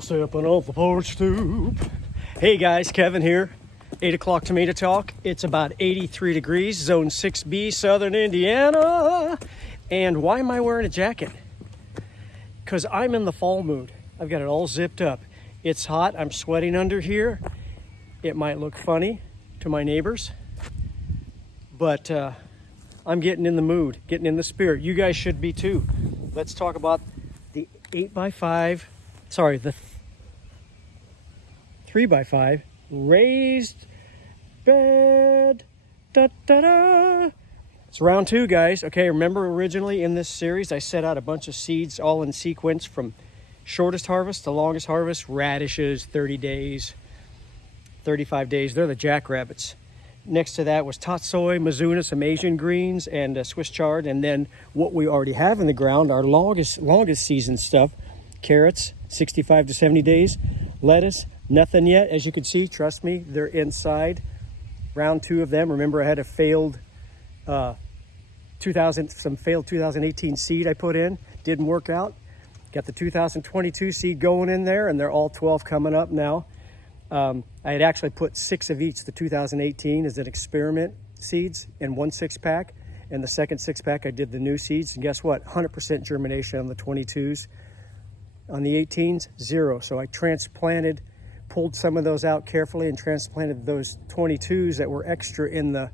Stay up on the porch stoop. Hey guys, Kevin here. 8 o'clock tomato talk. It's about 83 degrees, zone 6B, southern Indiana. And why am I wearing a jacket? Because I'm in the fall mood. I've got it all zipped up. It's hot, I'm sweating under here. It might look funny to my neighbors, but I'm getting in the mood, getting in the spirit. You guys should be too. Let's talk about the 8x5, the 3x5 raised bed. Da, da, da. It's round two, guys. Okay, remember originally in this series, I set out a bunch of seeds all in sequence from shortest harvest to longest harvest. Radishes, 30 days, 35 days. They're the jackrabbits. Next to that was tatsoi, mizuna, some Asian greens, and Swiss chard. And then what we already have in the ground, our longest season stuff, carrots, 65 to 70 days, lettuce, nothing yet. As you can see, trust me, they're inside. Round two of them. Remember, I had a failed failed 2018 seed I put in. Didn't work out. Got the 2022 seed going in there, and they're all 12 coming up now. I had actually put 6 of each. The 2018 as an experiment seeds in one 6-pack, and the second 6-pack I did the new seeds. And guess what? 100% germination on the 22s. On the 18s, 0. So I transplanted, pulled some of those out carefully, and transplanted those 22s that were extra in the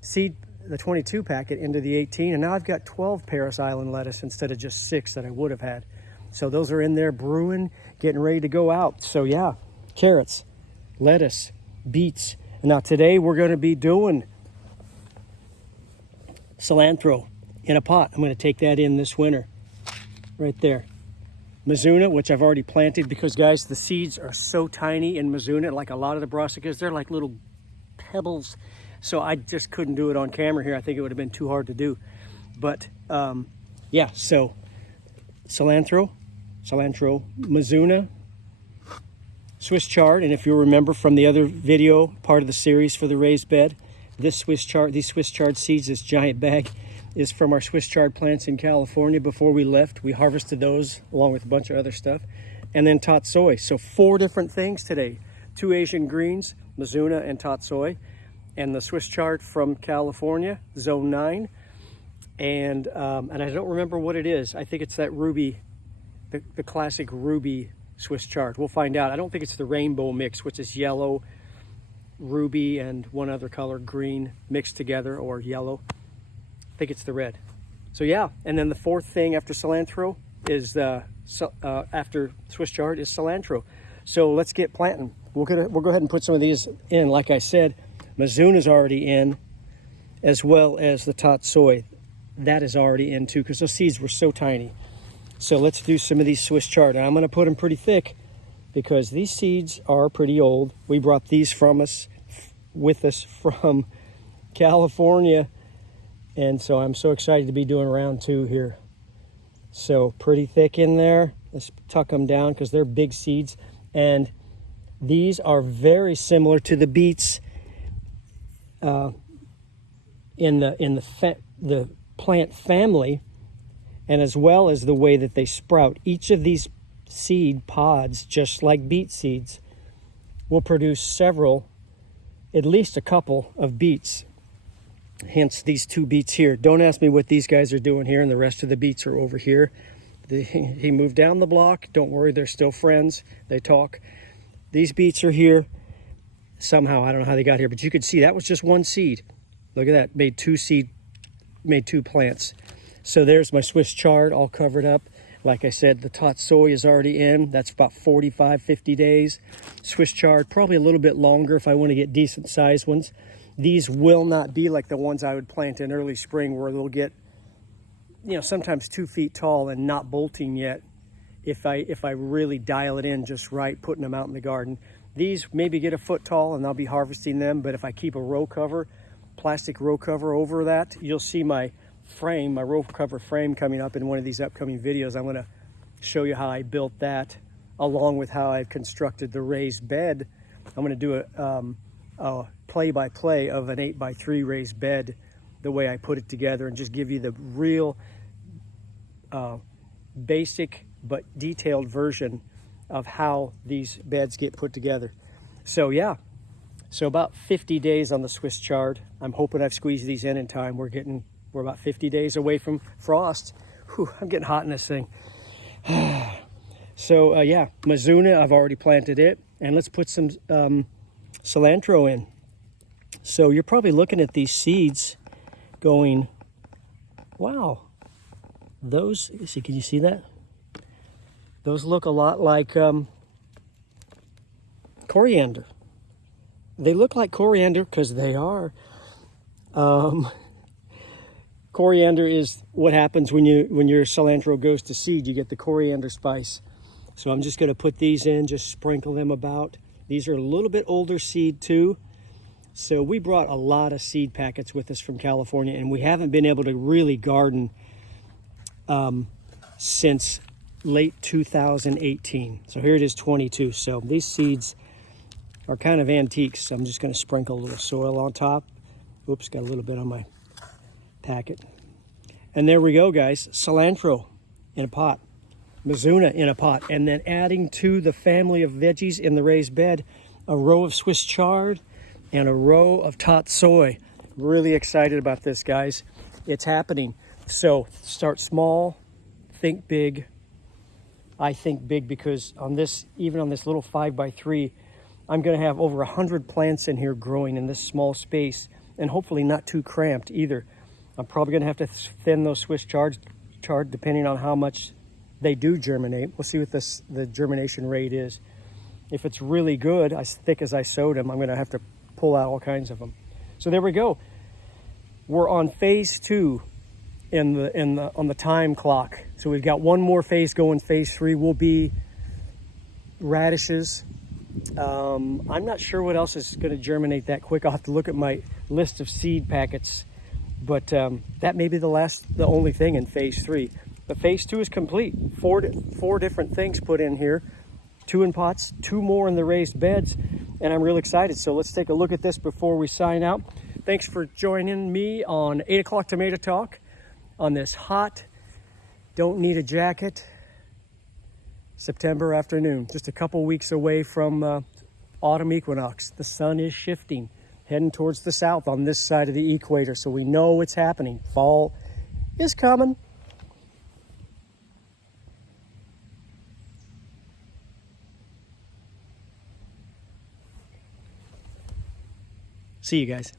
seed, the 22 packet, into the 18. And now I've got 12 Paris Island lettuce instead of just 6 that I would have had. So those are in there brewing, getting ready to go out. So yeah, carrots, lettuce, beets. Now today we're going to be doing cilantro in a pot. I'm going to take that in this winter right there. Mizuna, which I've already planted, because guys, the seeds are so tiny in Mizuna, like a lot of the brassicas, they're like little pebbles. So I just couldn't do it on camera here. I think it would have been too hard to do. But yeah, so cilantro, Mizuna, Swiss chard. And if you remember from the other video, part of the series for the raised bed, these Swiss chard seeds, this giant bag, is from our Swiss chard plants in California. Before we left, we harvested those along with a bunch of other stuff. And then tatsoi. So 4 different things today. 2 Asian greens, Mizuna and tatsoi. And the Swiss chard from California, zone 9. And I don't remember what it is. I think it's that ruby, the classic ruby Swiss chard. We'll find out. I don't think it's the rainbow mix, which is yellow, ruby, and one other color, green, mixed together, or yellow. I think it's the red. So yeah, and then the 4th thing after cilantro is after Swiss chard is cilantro. So let's get planting. We'll go ahead and put some of these in. Like I said, Mizuna is already in, as well as the tatsoi. That is already in too, because those seeds were so tiny. So let's do some of these Swiss chard. And I'm going to put them pretty thick because these seeds are pretty old. We brought these with us from California. And so I'm so excited to be doing round 2 here. So pretty thick in there. Let's tuck them down because they're big seeds. And these are very similar to the beets in the plant family, and as well as the way that they sprout. Each of these seed pods, just like beet seeds, will produce at least a couple of beets. Hence these 2 beets here. Don't ask me what these guys are doing here, and the rest of the beets are over here. He moved down the block. Don't worry, they're still friends. They talk. These beets are here. Somehow, I don't know how they got here, but you could see that was just 1 seed. Look at that, made 2 plants. So there's my Swiss chard all covered up. Like I said, the tatsoi is already in. That's about 45, 50 days. Swiss chard, probably a little bit longer if I want to get decent sized ones. These will not be like the ones I would plant in early spring, where they'll get, sometimes 2 feet tall and not bolting yet. If I really dial it in just right, putting them out in the garden. These maybe get a foot tall and I'll be harvesting them. But if I keep a row cover, plastic row cover over that, you'll see my row cover frame coming up in one of these upcoming videos. I'm going to show you how I built that, along with how I've constructed the raised bed. I'm going to do a play-by-play of an 8x3 raised bed, the way I put it together, and just give you the real basic but detailed version of how these beds get put together. So yeah, so about 50 days on the Swiss chard. I'm hoping I've squeezed these in time. We're about 50 days away from frost. Whew, I'm getting hot in this thing. So yeah, Mizuna, I've already planted it. And let's put some cilantro in. So you're probably looking at these seeds going, wow, those, see, can you see that? Those look a lot like coriander. They look like coriander because they are. Coriander is what happens when your cilantro goes to seed. You get the coriander spice. So I'm just going to put these in, just sprinkle them about. These are a little bit older seed too. So we brought a lot of seed packets with us from California, and we haven't been able to really garden since late 2018. So here it is, 22. So these seeds are kind of antiques. So I'm just going to sprinkle a little soil on top. Oops, got a little bit on my packet. And there we go, guys. Cilantro in a pot. Mizuna in a pot. And then adding to the family of veggies in the raised bed, a row of Swiss chard and a row of tatsoi. Really excited about this, guys. It's happening. So start small, think big. I think big because on this, even on this little 5x3, I'm going to have over 100 plants in here growing in this small space, and hopefully not too cramped either. I'm probably going to have to thin those Swiss chard depending on how much they do germinate. We'll see what the germination rate is. If it's really good, as thick as I sowed them, I'm going to have to pull out all kinds of them. So there we go. We're on phase 2 on the time clock. So we've got one more phase going. Phase 3 will be radishes. I'm not sure what else is going to germinate that quick. I'll have to look at my list of seed packets, but that may be the only thing in phase 3. But phase 2 is complete. Four different things put in here, 2 in pots, 2 more in the raised beds, and I'm real excited. So let's take a look at this before we sign out. Thanks for joining me on 8 o'clock Tomato Talk on this hot, don't need a jacket September afternoon. Just a couple weeks away from autumn equinox. The sun is shifting, heading towards the south on this side of the equator, so we know it's happening. Fall is coming. See you guys.